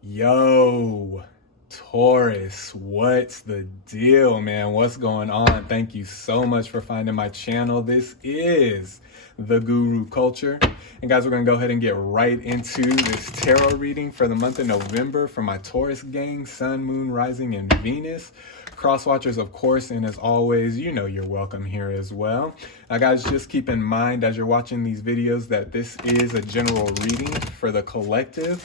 Yo, Taurus, what's the deal, man? What's going on? Thank you so much for finding my channel. This is the Guru Culture. And guys, we're going to go ahead and get right into this tarot reading for the month of November for my Taurus gang, Sun, Moon, Rising, and Venus. Cross watchers, of course, and as always, you know you're welcome here as well. Now, guys, just keep in mind as you're watching these videos that this is a general reading for the collective,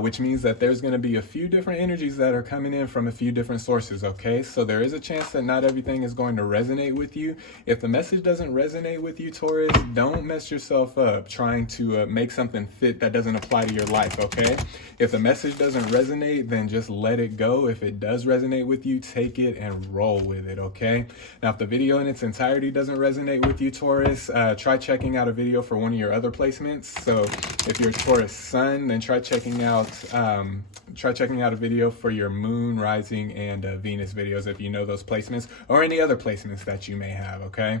which means that there's going to be a few different energies that are coming in from a few different sources, okay? So there is a chance that not everything is going to resonate with you. If the message doesn't resonate with you, Taurus, don't mess yourself up trying to make something fit that doesn't apply to your life, okay? If the message doesn't resonate, then just let it go. If it does resonate with you, take it and roll with it, okay? Now, if the video in its entirety doesn't resonate with you, Taurus, try checking out a video for one of your other placements. So if you're Taurus Sun, then try checking out a video for your Moon, Rising, and Venus videos if you know those placements, or any other placements that you may have, okay?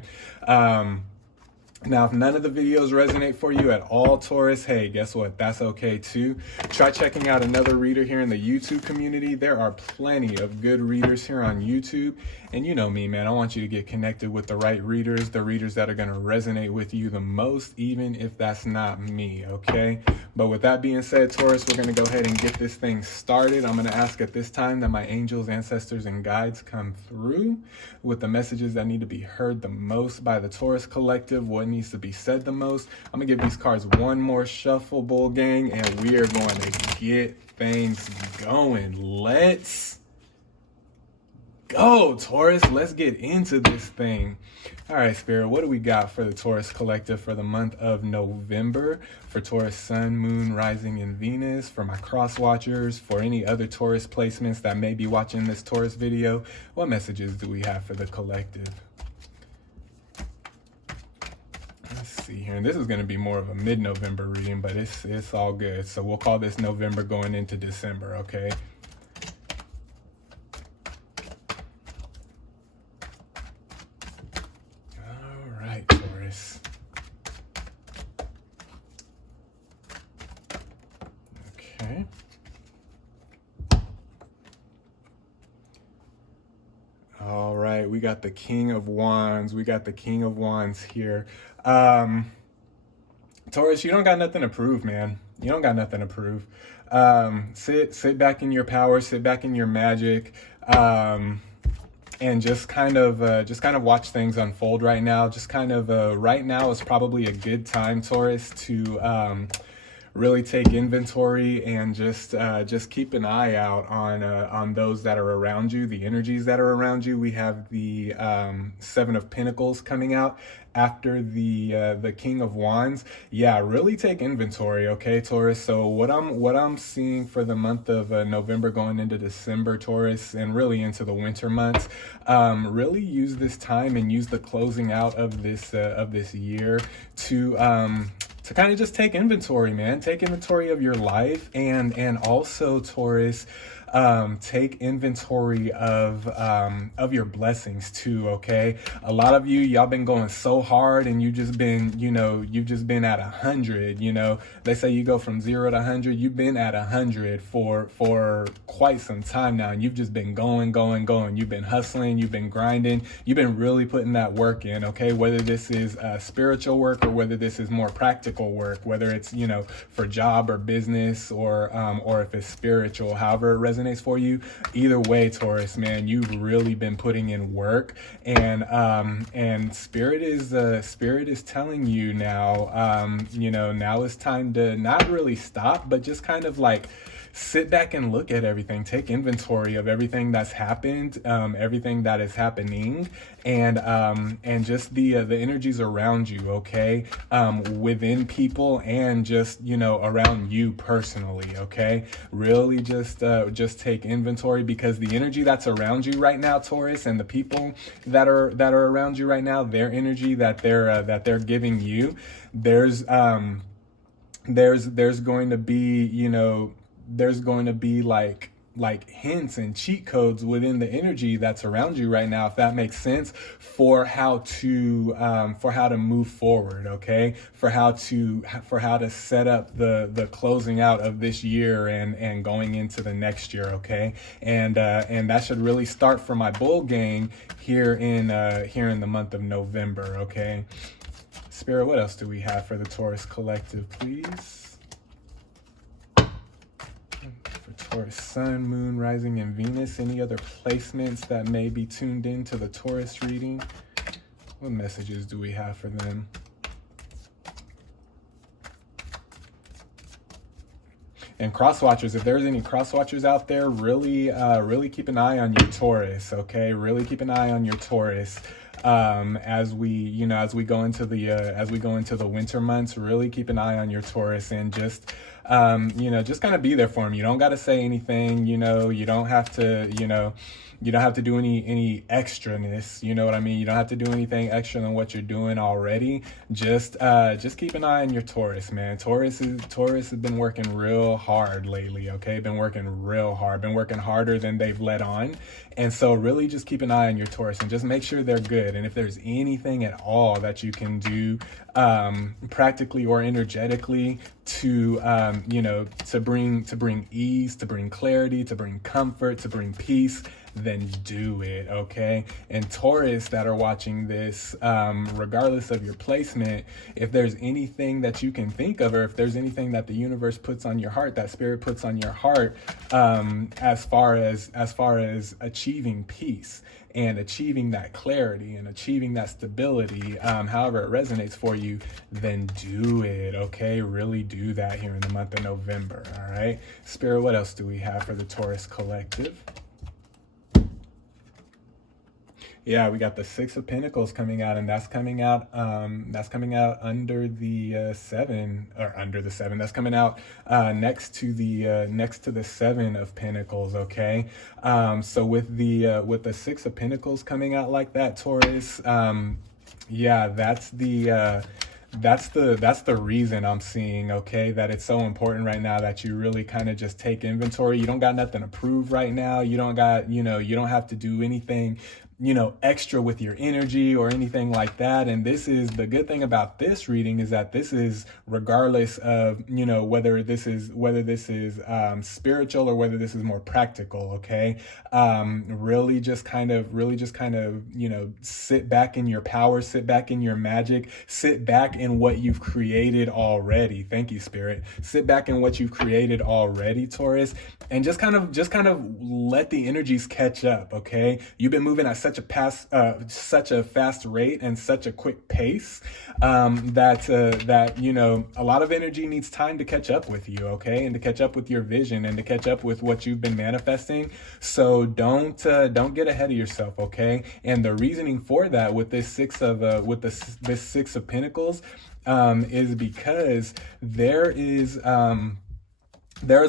Now, if none of the videos resonate for you at all, Taurus, hey, guess what? That's okay too. Try checking out another reader here in the YouTube community. There are plenty of good readers here on YouTube. And you know me, man, I want you to get connected with the right readers, the readers that are going to resonate with you the most, even if that's not me, okay? But with that being said, Taurus, we're going to go ahead and get this thing started. I'm going to ask at this time that my angels, ancestors, and guides come through with the messages that need to be heard the most by the Taurus collective, what needs to be said the most. I'm going to give these cards one more shuffle, bull gang, and we are going to get things going. Let's go, Taurus. Let's get into this thing. All right, Spirit, what do we got for the Taurus collective for the month of November? For Taurus Sun, Moon, Rising, and Venus, for my cross watchers, for any other Taurus placements that may be watching this Taurus video, what messages do we have for the collective? Let's see here. And this is going to be more of a mid-November reading, but it's all good. So we'll call this November going into December, okay? Taurus. Okay. All right, we got the King of Wands. We got the King of Wands here. Taurus, you don't got nothing to prove, man. You don't got nothing to prove. Sit back in your power, sit back in your magic. And just kind of watch things unfold right now. Just kind of right now is probably a good time, Taurus, to really take inventory and just keep an eye out on those that are around you, the energies that are around you. We have the Seven of Pentacles coming out after the King of Wands. Yeah, really take inventory, okay, Taurus? So what I'm seeing for the month of November going into December, Taurus, and really into the winter months, really use this time and use the closing out of this year to kind of just take inventory, man. Take inventory of your life, and also, Taurus, take inventory of your blessings too, okay? A lot of y'all been going so hard, and you've just been at 100, They say you go from 0 to 100. You've been at 100 for quite some time now, and you've just been going. You've been hustling, you've been grinding, you've been really putting that work in, okay? Whether this is spiritual work or whether this is more practical work, whether it's, for job or business, or if it's spiritual, however it resonates for you. Either way, Taurus, man, you've really been putting in work, and spirit is telling you now, now is time to not really stop, but just kind of like sit back and look at everything, take inventory of everything that's happened, everything that is happening, and just the energies around you, okay, within people, and just around you personally, okay. Really just take inventory, because the energy that's around you right now, Taurus, and the people that are around you right now, their energy that they're giving you, there's going to be, there's going to be like like hints and cheat codes within the energy that's around you right now, if that makes sense, for how to move forward, okay, for how to set up the closing out of this year and going into the next year, okay. And that should really start for my bull gang here in the month of November, okay. Spirit, what else do we have for the Taurus collective, please? For Taurus Sun, Moon, Rising, and Venus. Any other placements that may be tuned in to the Taurus reading? What messages do we have for them? And cross watchers, if there's any cross watchers out there, really keep an eye on your Taurus, okay? Really keep an eye on your Taurus. As we go into the winter months, really keep an eye on your Taurus, and just just kind of be there for them. You don't got to say anything, you don't have to, you don't have to do any extraness, you know what I mean? You don't have to do anything extra than what you're doing already. Just keep an eye on your Taurus, man. Taurus has been working real hard lately, okay? Been working real hard, been working harder than they've let on. And so really just keep an eye on your Taurus and just make sure they're good. And if there's anything at all that you can do practically or energetically to bring ease, to bring clarity, to bring comfort, to bring peace, then do it, okay? And Taurus that are watching this, regardless of your placement, if there's anything that you can think of, or if there's anything that the universe puts on your heart, that spirit puts on your heart, as far as achieving peace and achieving that clarity and achieving that stability, however it resonates for you, then do it, okay? Really do that here in the month of November, all right? Spirit, what else do we have for the Taurus collective? Yeah, we got the Six of Pentacles coming out, and that's coming out under the seven. That's coming out next to the Seven of Pentacles, okay? So with the Six of Pentacles coming out like that, Taurus, yeah, that's the reason I'm seeing, okay, that it's so important right now that you really kind of just take inventory. You don't got nothing to prove right now. You don't got, you don't have to do anything, extra with your energy or anything like that. And this is the good thing about this reading, is that this is regardless of, whether this is spiritual or whether this is more practical, okay? Really just kind of, sit back in your power, sit back in your magic, sit back in what you've created already. Thank you, Spirit. Sit back in what you've created already, Taurus, and just kind of let the energies catch up, okay? You've been moving at such a fast rate and such a quick pace, that a lot of energy needs time to catch up with you, okay, and to catch up with your vision and to catch up with what you've been manifesting. So don't get ahead of yourself, okay? And the reasoning for that with this Six of Pentacles is because there is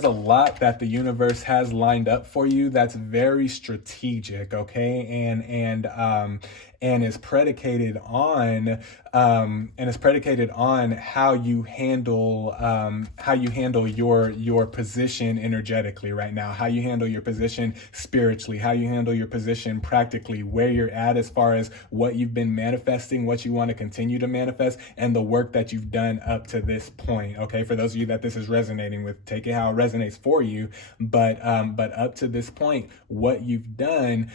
a lot that the universe has lined up for you that's very strategic, okay, and is predicated on how you handle your position energetically right now, how you handle your position spiritually, how you handle your position practically, where you're at as far as what you've been manifesting, what you want to continue to manifest, and the work that you've done up to this point, okay? For those of you that this is resonating with, take it how it resonates for you, but up to this point, what you've done,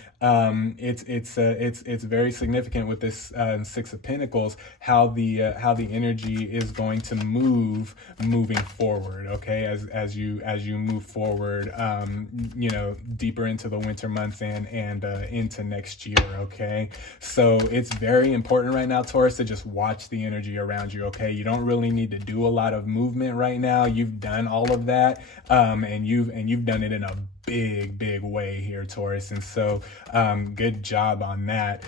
it's very significant with this Six of Pentacles, how the energy is going to moving forward, okay, as you move forward, deeper into the winter months and into next year, okay? So it's very important right now, Taurus, to just watch the energy around you, okay? You don't really need to do a lot of movement right now. You've done all of that, and you've done it in a big way here, Taurus, and so good job on that.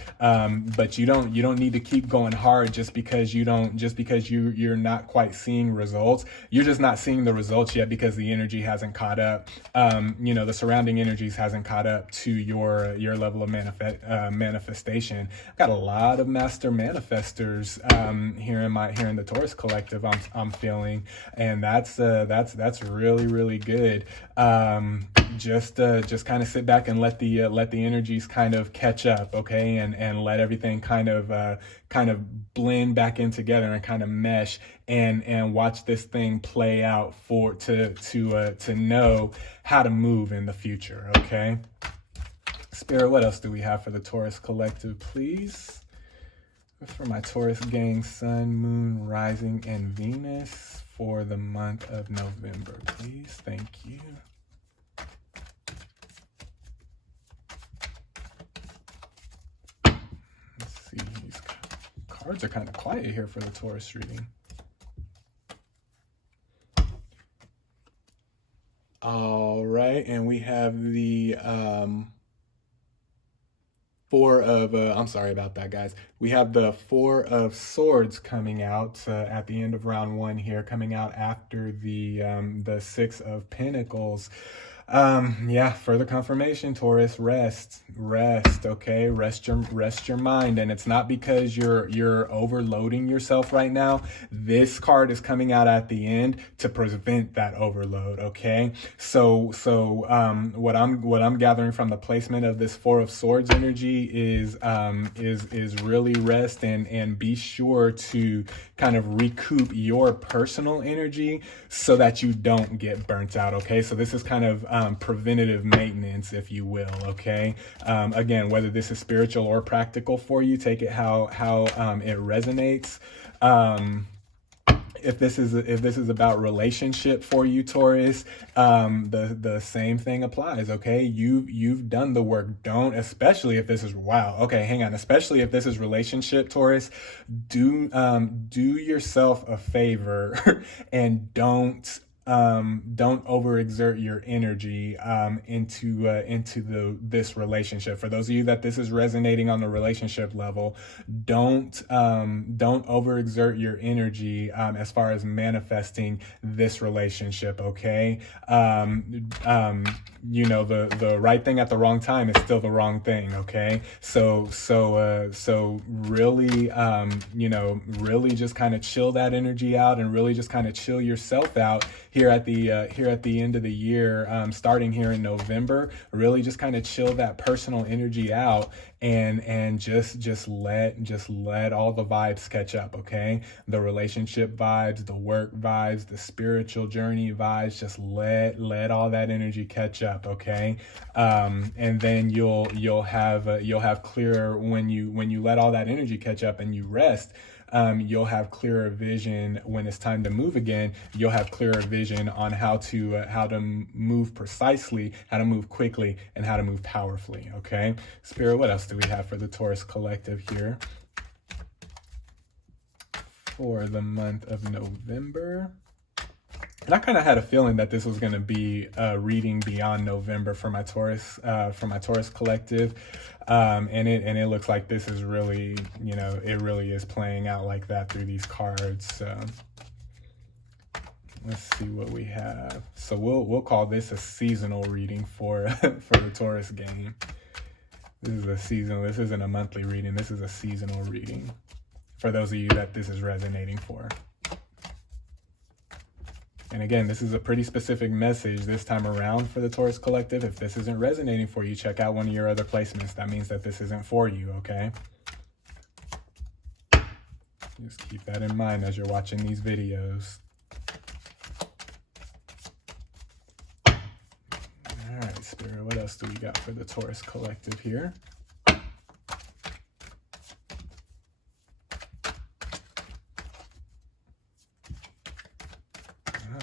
But you don't need to keep going hard just because you're not quite seeing results. You're just not seeing the results yet because the energy hasn't caught up. The surrounding energies hasn't caught up to your level of manifestation. I've got a lot of master manifestors here in the Taurus collective. I'm feeling, and that's really good. just kind of sit back and let the energies kind of catch up, okay, and let everything kind of blend back in together and kind of mesh, and watch this thing play out to know how to move in the future, okay. Spirit, what else do we have for the Taurus collective, please? For my Taurus gang, Sun, Moon, Rising, and Venus for the month of November, please. Thank you. Let's see, these cards are kind of quiet here for the Taurus reading. All right, and we have the Four of, I'm sorry about that, guys. We have the Four of Swords coming out at the end of round one here, coming out after the Six of Pentacles. Yeah, further confirmation, Taurus, rest, okay? Rest your mind. And it's not because you're overloading yourself right now. This card is coming out at the end to prevent that overload, okay? So what I'm gathering from the placement of this Four of Swords energy is really rest, and be sure to kind of recoup your personal energy so that you don't get burnt out, okay? So this is kind of preventative maintenance, if you will, okay? Again, whether this is spiritual or practical for you, take it how it resonates. If this is about relationship for you, Taurus, the same thing applies, okay? You've done the work. Don't, especially if this is, wow, okay, hang on, especially if this is relationship, Taurus, do yourself a favor and don't overexert your energy into this relationship. For those of you that this is resonating on the relationship level, don't overexert your energy as far as manifesting this relationship, okay? You know, the right thing at the wrong time is still the wrong thing, okay? So really, you know, really just kind of chill that energy out, and really just kind of chill yourself out here at the end of the year, starting here in November. Really just kind of chill that personal energy out, and just let all the vibes catch up, okay? The relationship vibes, the work vibes, the spiritual journey vibes, just let all that energy catch up, okay? And then you'll have clearer, when you let all that energy catch up and you rest, you'll have clearer vision when it's time to move again. You'll have clearer vision on how to move precisely, how to move quickly, and how to move powerfully, okay? Spirit, what else do we have for the Taurus collective here for the month of November? And I kind of had a feeling that this was going to be a reading beyond November for my Taurus collective, and it looks like this is really, you know, it really is playing out like that through these cards. So let's see what we have. So we'll call this a seasonal reading for the Taurus game. This is a seasonal. This isn't a monthly reading. This is a seasonal reading for those of you that this is resonating for. And again, this is a pretty specific message this time around for the Taurus collective. If this isn't resonating for you, check out one of your other placements. That means that this isn't for you, okay? Just keep that in mind as you're watching these videos. All right, Spirit, what else do we got for the Taurus collective here?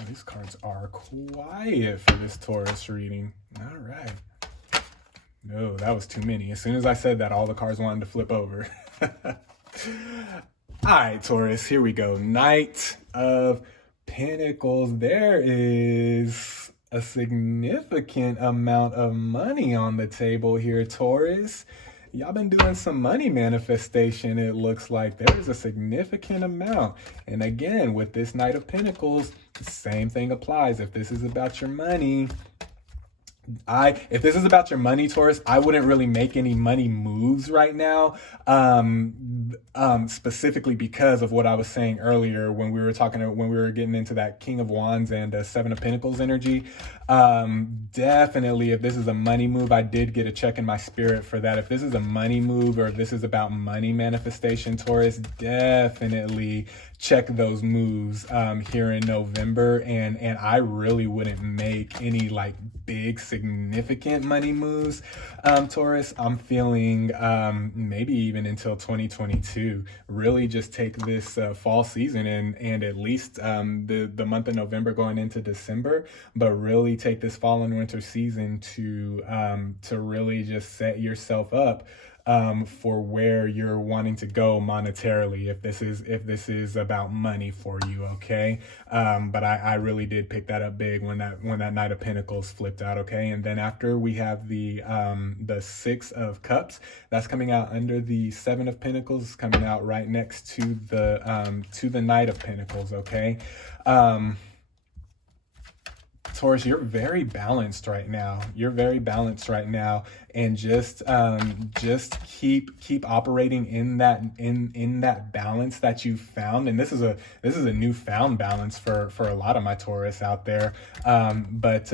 These cards are quiet for this Taurus reading. All right. No, that was too many. As soon as I said that, all the cards wanted to flip over. All right, Taurus, here we go. Knight of Pentacles. There is a significant amount of money on the table here, Taurus. Y'all been doing some money manifestation, it looks like. There's a significant amount. And again, with this Knight of Pentacles, the same thing applies. If this is about your money, If this is about your money, Taurus, I wouldn't really make any money moves right now. Specifically because of what I was saying earlier when we were when we were getting into that King of Wands and Seven of Pentacles energy. Definitely, if this is a money move, I did get a check in my spirit for that. If this is a money move, or if this is about money manifestation, Taurus, definitely check those moves here in November. And I really wouldn't make any like big significant money moves, Taurus. I'm feeling maybe even until 2022. Really just take this fall season and at least the month of November going into December, but really take this fall and winter season to really just set yourself up for where you're wanting to go monetarily, if this is about money for you, okay? But I really did pick that up big when that Knight of Pentacles flipped out, okay? And then after we have the Six of Cups, that's coming out under the Seven of Pentacles, coming out right next to the Knight of Pentacles, okay? Taurus, you're very balanced right now. You're very balanced right now, and just keep operating in that balance that you found. And this is a newfound balance for a lot of my Taurus out there. But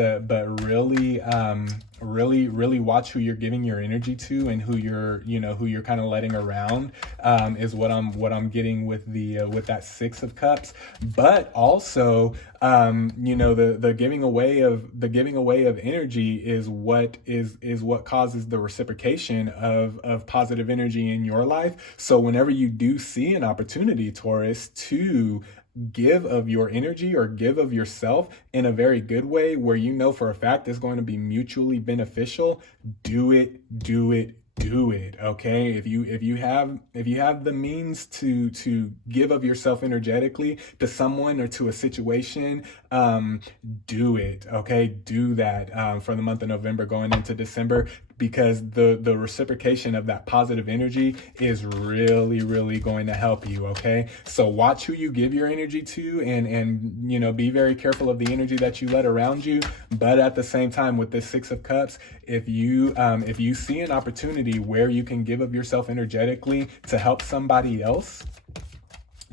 really watch who you're giving your energy to, and who you're kind of letting around, is what I'm getting with with that Six of Cups. But also, the giving away of energy is what causes the reciprocation of positive energy in your life. So whenever you do see an opportunity, Taurus, to give of your energy or give of yourself in a very good way, where you know for a fact it's going to be mutually beneficial, do it, okay? If you have the means to give of yourself energetically to someone or to a situation, do it, okay? Do that for the month of November going into December, because the reciprocation of that positive energy is really going to help you, okay? So watch who you give your energy to, and be very careful of the energy that you let around you. But at the same time, with this Six of Cups, if you see an opportunity where you can give of yourself energetically to help somebody else,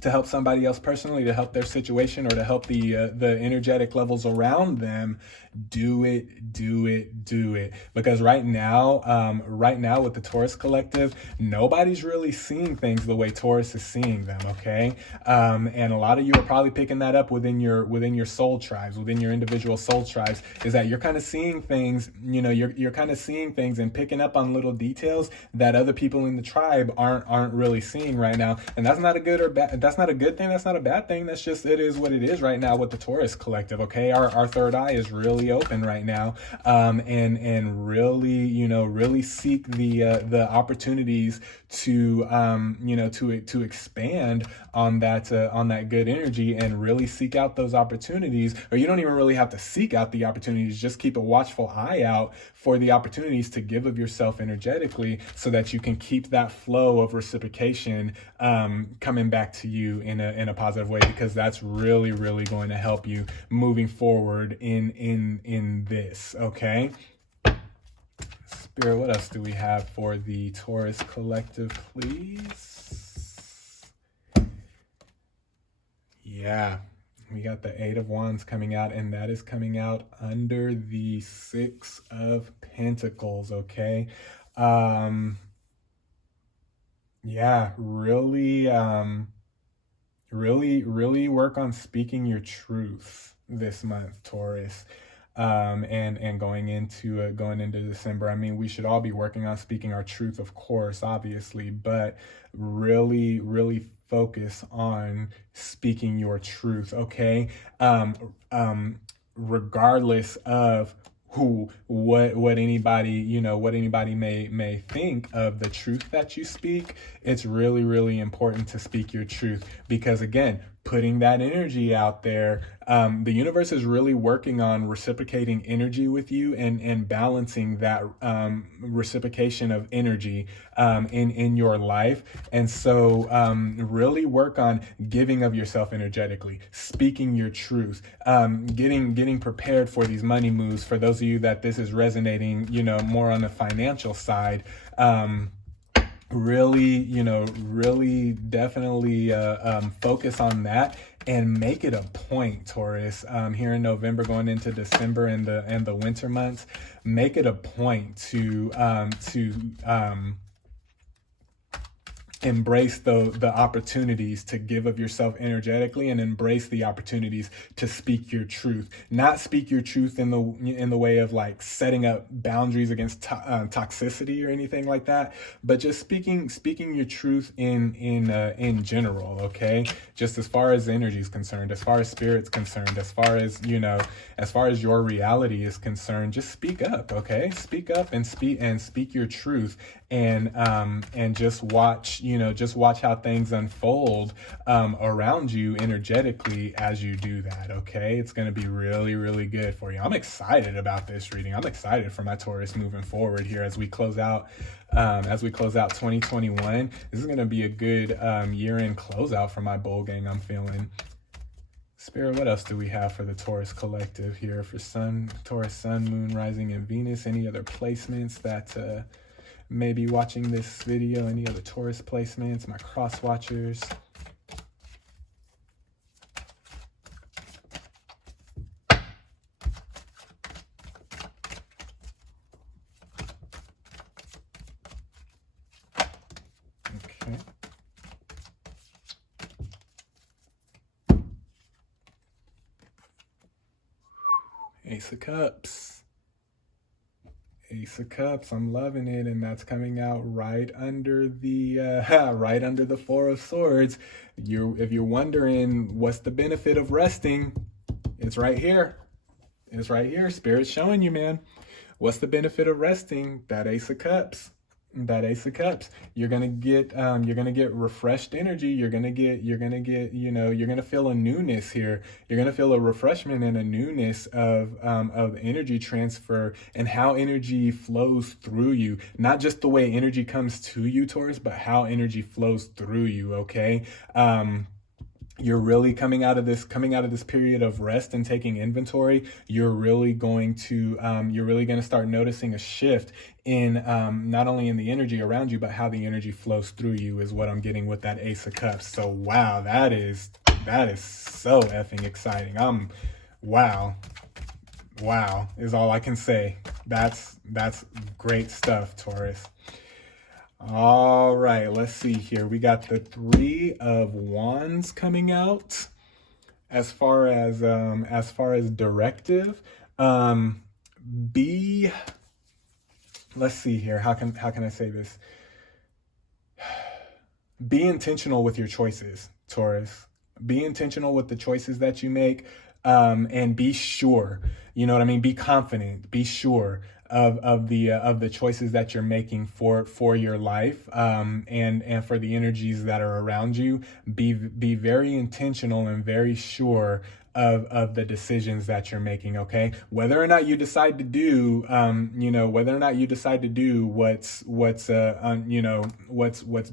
personally, to help their situation, or to help the energetic levels around them, do it. Because right now with the Taurus collective, nobody's really seeing things the way Taurus is seeing them, okay? And a lot of you are probably picking that up within your soul tribes, within your individual soul tribes, is that you're kind of seeing things, you're kind of seeing things and picking up on little details that other people in the tribe aren't really seeing right now. And that's not a good or bad, that's not a good thing, that's not a bad thing, that's just, it is what it is right now with the Taurus collective, okay? Our third eye is really open right now, and really seek the opportunities to to expand on that good energy, and really seek out those opportunities. Or you don't even really have to seek out the opportunities, just keep a watchful eye out for the opportunities to give of yourself energetically, so that you can keep that flow of reciprocation coming back to you in a positive way, because that's really going to help you moving forward in this, okay? Spirit, what else do we have for the Taurus collective, please? Yeah, we got the Eight of Wands coming out, and that is coming out under the Six of Pentacles, okay? Yeah, really work on speaking your truth this month, Taurus. And going into December. I mean, we should all be working on speaking our truth, of course, obviously, but really focus on speaking your truth, okay? Regardless of what anybody may think of the truth that you speak, it's really important to speak your truth, because again, putting that energy out there. The universe is really working on reciprocating energy with you and balancing that reciprocation of energy in your life. And so really work on giving of yourself energetically, speaking your truth, getting prepared for these money moves. For those of you that this is resonating, more on the financial side, really definitely focus on that and make it a point, Taurus. Here in November, going into December and the winter months, make it a point to embrace the opportunities to give of yourself energetically, and embrace the opportunities to speak your truth. Not speak your truth in the way of like setting up boundaries against toxicity or anything like that, but just speaking your truth in general. Okay, just as far as energy is concerned, as far as spirit's concerned, as far as your reality is concerned, just speak up. Okay, speak up and speak your truth, and just watch how things unfold around you energetically as you do that. Okay, it's going to be really, really good for you. I'm excited about this reading. I'm excited for my Taurus moving forward here as we close out 2021. This is going to be a good year-end closeout for my Bull Gang, I'm feeling. Spirit, what else do we have for the Taurus collective here for Taurus Sun, Moon, Rising, and Venus? Any other placements that maybe watching this video? Any other Taurus placements? My cross watchers. Okay. Ace of Cups. Ace of Cups, I'm loving it, and that's coming out right under the right under the Four of Swords. If you're wondering what's the benefit of resting, it's right here. It's right here. Spirit's showing you, man. What's the benefit of resting? That Ace of Cups. That Ace of Cups. You're gonna get refreshed energy. You're gonna feel a newness here. You're gonna feel a refreshment and a newness of energy transfer, and how energy flows through you. Not just the way energy comes to you, Taurus, but how energy flows through you. Okay. You're really coming out of this period of rest and taking inventory. You're really going to start noticing a shift in not only in the energy around you, but how the energy flows through you, is what I'm getting with that Ace of Cups. So wow, that is so effing exciting. Wow is all I can say. That's great stuff, Taurus. All right, let's see here. We got the Three of Wands coming out. As far as directive, let's see here. How can I say this? Be intentional with your choices, Taurus. Be intentional with the choices that you make, and be sure. You know what I mean? Be confident. Be sure of the choices that you're making for your life, and for the energies that are around you. Be very intentional and very sure of the decisions that you're making. Okay, whether or not you decide to do what's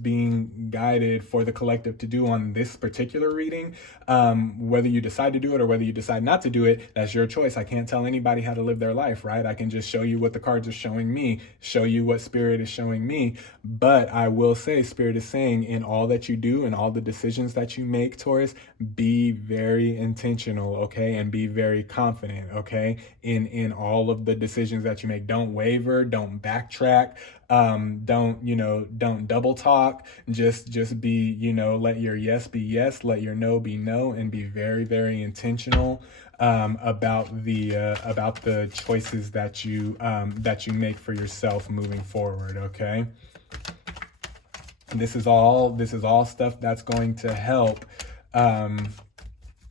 being guided for the collective to do on this particular reading, whether you decide to do it or whether you decide not to do it, that's your choice. I can't tell anybody how to live their life, right? I can just show you what the cards are showing me, show you what Spirit is showing me. But I will say, Spirit is saying, in all that you do and all the decisions that you make, Taurus, be very intentional, okay, and be very confident, okay, in all of the decisions that you make. Don't waver, don't backtrack, don't double talk. Just be, let your yes be yes, let your no be no, and be very, very intentional about the choices that you make for yourself moving forward. Okay, this is all stuff that's going to help.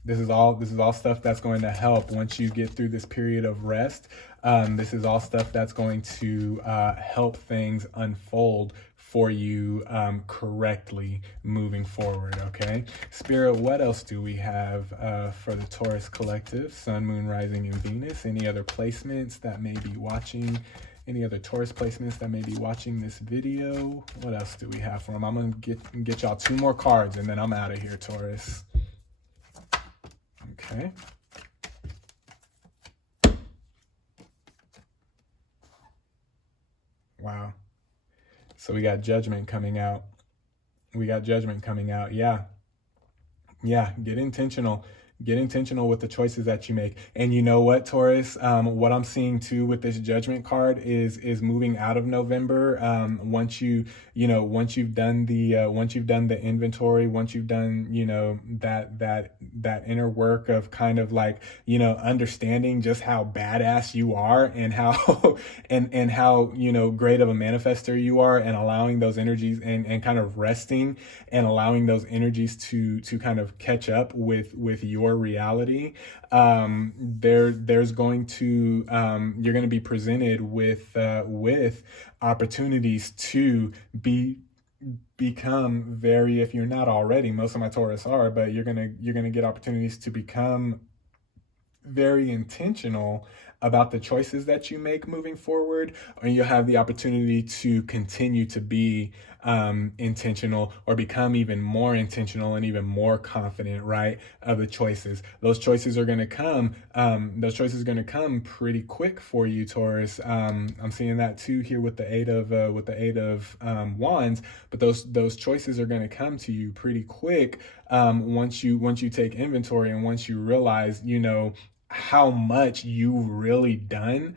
This is all stuff that's going to help once you get through this period of rest. This is all stuff that's going to help things unfold for you correctly moving forward, okay? Spirit, what else do we have for the Taurus collective? Sun, Moon, Rising, and Venus. Any other placements that may be watching? Any other Taurus placements that may be watching this video? What else do we have for them? I'm going to get y'all 2 more cards, and then I'm out of here, Taurus. Okay. Wow. So we got Judgment coming out. Yeah. Yeah. Get intentional. Get intentional with the choices that you make. And you know what, Taurus? What I'm seeing too with this Judgment card is moving out of November. Once you've done the inventory, once you've done, that inner work of kind of like, understanding just how badass you are and how and how, great of a manifester you are, and allowing those energies and kind of resting and allowing those energies to kind of catch up with your reality. There's going to you're going to be presented with opportunities to become very, if you're not already, most of my Taurus are, but you're gonna get opportunities to become very intentional about the choices that you make moving forward, or you'll have the opportunity to continue to be intentional, or become even more intentional and even more confident, right, of the choices. Those choices are going to come. Pretty quick for you, Taurus. I'm seeing that too here with the eight of wands. But those choices are going to come to you pretty quick once you take inventory, and once you realize, how much you've really done.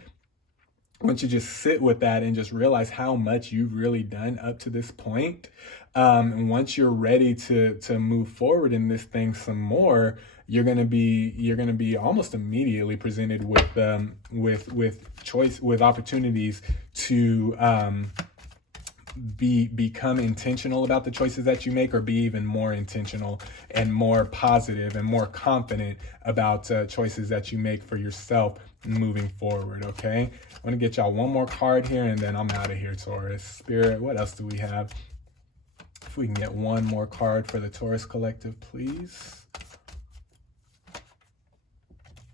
Once you just sit with that and just realize how much you've really done up to this point, and once you're ready to move forward in this thing some more, you're gonna be almost immediately presented with opportunities to become intentional about the choices that you make, or be even more intentional and more positive and more confident about choices that you make for yourself moving forward. Okay, I want to get y'all 1 more card here, and then I'm out of here, Taurus. Spirit, what else do we have? If we can get 1 more card for the Taurus collective, please.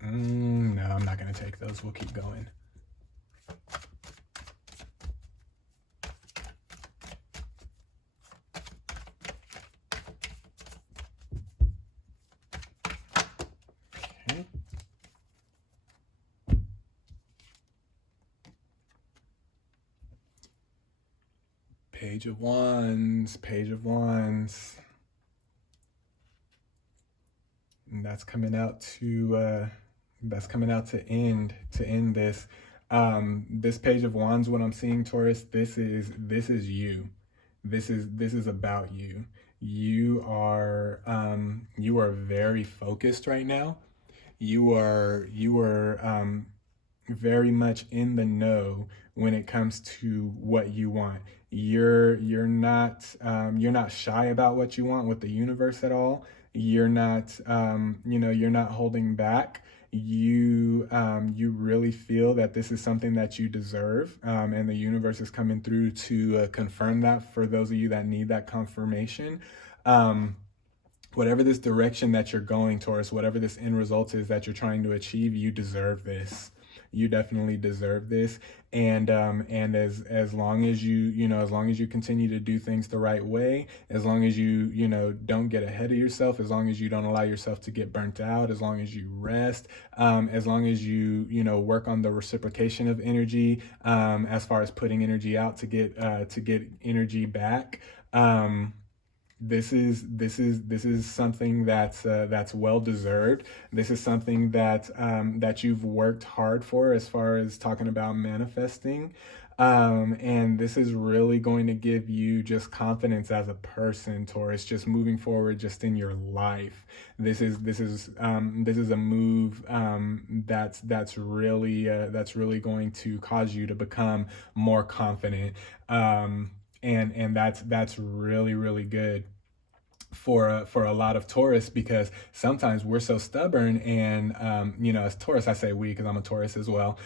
No, I'm not going to take those. We'll keep going. Page of Wands. And that's coming out to end this. This Page of Wands, what I'm seeing, Taurus, this is you. This is about you. You are very focused right now. You are very much in the know when it comes to what you want. You're not shy about what you want with the universe at all. You're not you're not holding back. You really feel that this is something that you deserve, and the universe is coming through to confirm that for those of you that need that confirmation. Whatever this direction that you're going, Taurus, whatever this end result is that you're trying to achieve, you deserve this. You definitely deserve this. And as long as you continue to do things the right way, as long as you don't get ahead of yourself, as long as you don't allow yourself to get burnt out, as long as you rest, as long as you work on the reciprocation of energy, as far as putting energy out to get energy back. This is something that's well deserved. This is something that you've worked hard for, as far as talking about manifesting. And this is really going to give you just confidence as a person, Taurus, just moving forward, just in your life. This is a move that's really going to cause you to become more confident. And that's really good for a lot of Taurus, because sometimes we're so stubborn, and as Taurus, I say we because I'm a Taurus as well.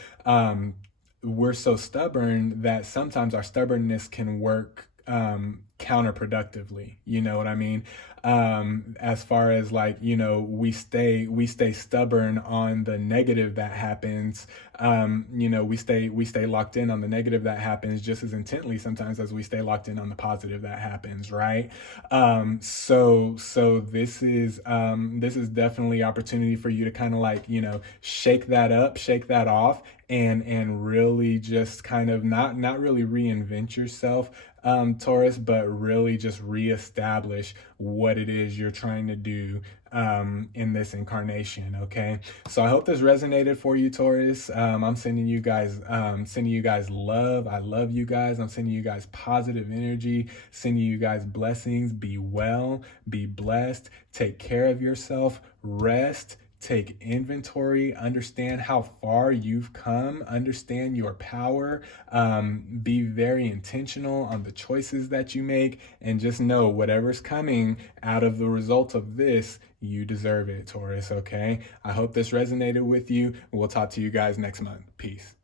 We're so stubborn that sometimes our stubbornness can work counterproductively. You know what I mean? As far as like, we stay stubborn on the negative that happens. We stay locked in on the negative that happens just as intently sometimes as we stay locked in on the positive that happens, right? So this is definitely opportunity for you to kind of like, shake that up, shake that off, and really just kind of not really reinvent yourself, Taurus, but really just reestablish what it is you're trying to do in this incarnation. Okay, so I hope this resonated for you, Taurus. I'm sending you guys love. I love you guys. I'm sending you guys positive energy, sending you guys blessings. Be well, be blessed, take care of yourself, rest, take inventory, understand how far you've come, understand your power, be very intentional on the choices that you make, and just know whatever's coming out of the result of this, you deserve it, Taurus, okay? I hope this resonated with you. We'll talk to you guys next month. Peace.